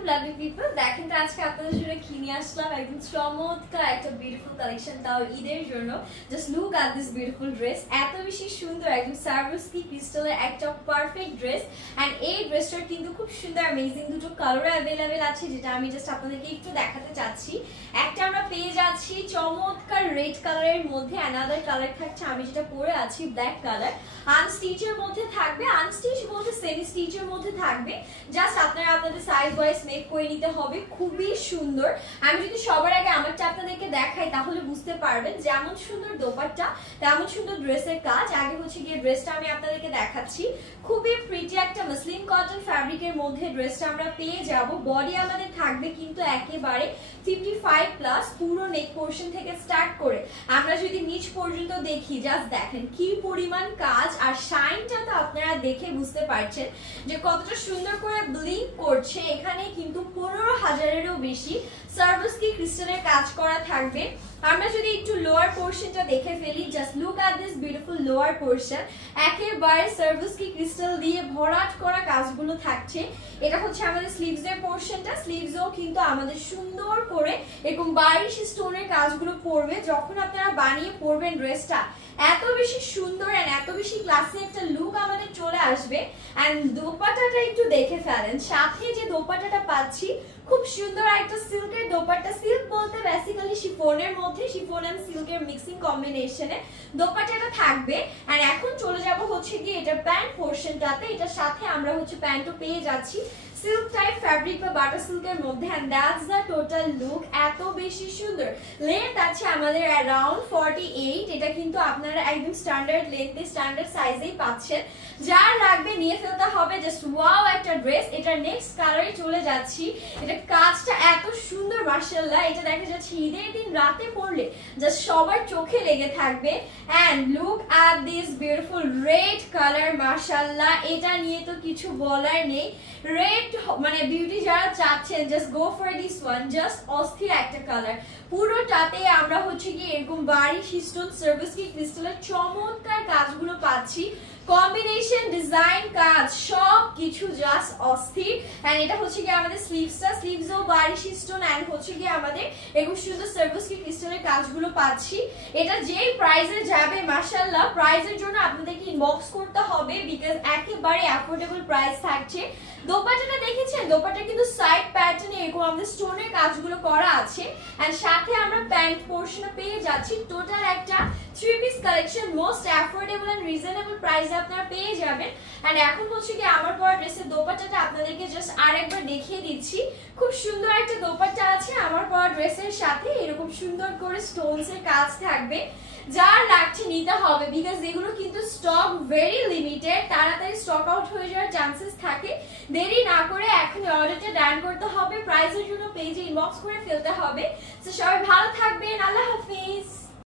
Welcome lovely people. দেখেন তো আজকে আপনাদের জন্য কি নিয়ে আসলাম, একদম চমৎকার একটা বিউটিফুল কালেকশন, তাও ঈদের জন্য। Just look at this beautiful dress, এত বেশি সুন্দর, একদম সার্ভিসকি ক্রিস্টালের একটা পারফেক্ট ড্রেস। এন্ড এই ড্রেসটার কিন্তু খুব সুন্দর অ্যামেজিং দুটো কালার অ্যাভেলেবেল আছে, যেটা আমি জাস্ট আপনাদেরকে একটু দেখাতে চাচ্ছি। একটা আমরা পেয়ে যাচ্ছি চমৎকার রেড কালারের মধ্যে, অ্যানাদার কালার থাকছে আমি যেটা পরে আছি ব্ল্যাক কালার, আনস্টিচের মধ্যে থাকবে, আনস্টিচ বলতে সেমি স্টিচের মধ্যে থাকবে। জাস্ট আপনারা আপনাদের সাইজ ওয়াইজ মেক করে নিতে হবে, খুবই সুন্দর। আমি যদি সবার আগে আমারটা আপনাদেরকে দেখাই তাহলে বুঝতে পারবেন যেমন সুন্দর দোপাট্টা তেমন সুন্দর ড্রেসের কাজ। আগে হচ্ছে গিয়ে ড্রেসটা আমি আপনাদেরকে দেখাচ্ছি, খুবই প্রিটি একটা মসলিন কটন ফ্যাব্রিকের মধ্যে ড্রেসটা আমরা পেয়ে যাব। বডি আমাদের থাকবে কিন্তু একেবারে 55 প্লাস, পুরো নেক পোর্শন থেকে স্টার্ট করে আমরা যদি নিচ পর্যন্ত দেখি, জাস্ট দেখেন কি পরিমাণ কাজ। আর শাইনটা তো আপনারা দেখে বুঝতে পারছেন যে কতটা সুন্দর করে ব্লিঙ্ক করছে। এখানে কিন্তু 15,000-এরও বেশি সার্ভিসকি ক্রিস্টালের কাজ করা থাকবে। আমরা যদি একটু লোয়ার পোর্শনটা দেখে ফেলি, just look at this beautiful lower portion, একেবারে সার্ভিসকি ক্রিস্টাল দিয়ে ভরাট করা কাজগুলো থাকছে। এটা হচ্ছে আমাদের স্লিভস এর পোর্শনটা, স্লিভসও কিন্তু আমাদের সুন্দর করে এরকম বারিশ স্টোনের কাজগুলো পড়বে। যখন আপনারা বানিয়ে পরবেন ড্রেসটা, এত বেশি সুন্দর এন্ড এত বেশি ক্লাসি একটা লুক আমাদের চলে আসবে। এন্ড দোপাট্টাটা একটু দেখে ফেলেন, সাথে যে দোপাট্টাটা পাচ্ছি খুব সুন্দর একটা সিল্কের দোপাট্টা। সিল্ক বলতে বেসিক্যালি শিফনের মধ্যে, শিফন এন্ড সিল্কের মিক্সিং কম্বিনেশনে দোপাট্টাটা থাকবে। এন্ড এখন চলে যাব হচ্ছে গিয়ে এটা প্যান্ট পোর্শনটাতে। এটার সাথে আমরা হচ্ছে প্যান্টও পেয়ে যাচ্ছি সিল্ক টাইপ ফ্যাব্রিক বা বাটার সিল্কের মধ্যে। And that's the total look, এত বেশি সুন্দর। লেন্থ আছে আমাদের অ্যারাউন্ড 48, এটা কিন্তু আপনারা একদম স্ট্যান্ডার্ড লেন্থে স্ট্যান্ডার্ড সাইজেই পাচ্ছেন। যার লাগবে নিয়ে ফেলতে হবে, জাস্ট ওয়াও একটা ড্রেস। এটা নেক্সট কালারে চলে যাচ্ছি, এটা কাজটা এত সুন্দর মাশাআল্লাহ। এটা দেখা যাচ্ছে ঈদের দিন রাতে পরলে জাস্ট সবার চোখে লেগে থাকবে। And look at this beautiful red colour, মাশাআল্লাহ এটা নিয়ে তো কিছু বলার নেই। রেড মানে বিউটি যারা চাচ্ছেন, just go for this one, just অস্থির একটা কালার। পুরোটাতে আমরা হচ্ছে কি এরকম বারিশ স্টোন সার্ভিসকি ক্রিস্টালের চমৎকার কাজগুলো পাচ্ছি। কম্বিনেশন ডিজাইন কাজ সব কিছু জাস্ট অস্থির। এন্ড এটা হচ্ছে কি আমাদের স্লিভসটা, স্লিভসও বারিশ স্টোন এন্ড হচ্ছে কি আমাদের এরকম সুন্দর সার্ভিসকি ক্রিস্টালের কাজগুলো পাচ্ছি। এটা যেই প্রাইসে যাবে মাশাআল্লাহ, প্রাইসের জন্য আপনাদেরকে ইনবক্স করতে হবে, বিকজ একেবারে অ্যাফোর্ডেবল প্রাইস থাকছে। দোপাট্টাটা দেখেছেন, দোপাট্টা কিন্তু সাইড প্যাটার্নে এরকম আমাদের স্টোনের কাজগুলো করা আছে। এন্ড সাথে আমরা প্যান্ট পোর্শন পেয়ে যাচ্ছি। টোটাল একটা 3 piece collection, most affordable and reasonable প্রাইসে আপনারা পেয়ে যাবেন। এন্ড এখন হচ্ছে কি আমার পরা ড্রেসের দোপাট্টাটা আপনাদেরকে জাস্ট আরেকবার দেখিয়ে দিচ্ছি। খুব সুন্দর একটা দোপাট্টা আছে আমার পরা ড্রেসের সাথে, এরকম সুন্দর করে স্টোনস এর কাজ থাকবে। যার লাগছে নিতে হবে, বিকজ এগুলো কিন্তু স্টক ভেরি লিমিটেড, তাড়াতাড়ি স্টক আউট হয়ে যাওয়ার চান্সেস থাকে। দেরি না করে এখন অর্ডারটা ডান করতে হবে, প্রাইসের জন্য পেজে ইনবক্স করে ফেলতে হবে। তো সবাই ভালো থাকবেন, আল্লাহ হাফেজ।